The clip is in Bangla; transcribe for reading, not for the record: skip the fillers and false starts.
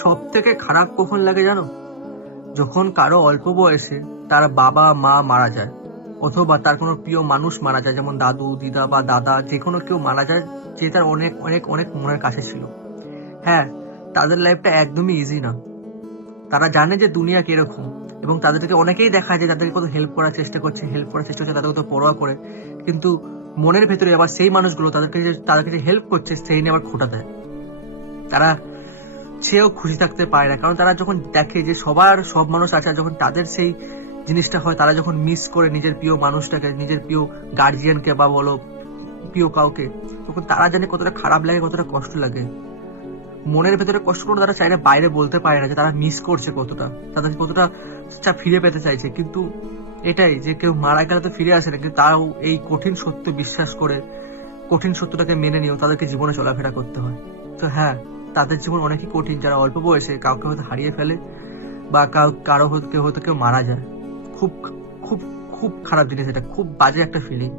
সব থেকে খারাপ কখন লাগে জানো? যখন কারো অল্প বয়সে তার বাবা মা মারা যায়, অথবা তার কোনো প্রিয় মানুষ মারা যায়, যেমন দাদু দিদা বা দাদা, যে কোনো কেউ মারা যায় যে তার অনেক অনেক অনেক মনের কাছে ছিল। হ্যাঁ, তাদের লাইফটা একদমই ইজি না। তারা জানে যে দুনিয়া কিরকম, এবং তাদেরকে অনেকেই দেখা যায় যাদেরকে কত হেল্প করার চেষ্টা করছে, তাদের কত পরোয়া করে, কিন্তু মনের ভেতরে আবার সেই মানুষগুলো তাদেরকে যে হেল্প করছে সেই নিয়ে আবার খোঁটা দেয়। তারা সেও খুশি থাকতে পারে না, কারণ তারা যখন দেখে যে সব মানুষ আছে, আর যখন তাদের সেই জিনিসটা হয়, তারা যখন মিস করে নিজের প্রিয় মানুষটাকে, নিজের প্রিয় গার্জিয়ানকে বা বলো প্রিয় কাউকে, তখন তারা জানে কতটা খারাপ লাগে, কতটা কষ্ট লাগে। মনের ভেতরে কষ্ট করে তারা চাইলে বাইরে বলতে পারে না যে তারা মিস করছে কতটা, তাদের কতটা ফিরে পেতে চাইছে। কিন্তু এটাই যে কেউ মারা গেলে তো ফিরে আসে না, কিন্তু তাও এই কঠিন সত্য বিশ্বাস করে, কঠিন সত্যটাকে মেনে নিয়েও তাদেরকে জীবনে চলাফেরা করতে হয়। তো হ্যাঁ, তাদের জীবন অনেকই কঠিন, যারা অল্প বয়সে কাউকে হয়তো হারিয়ে ফেলে, বা কেউ হয়তো মারা যায়। খুব খুব খুব খারাপ জিনিস, এটা খুব বাজে একটা ফিলিং।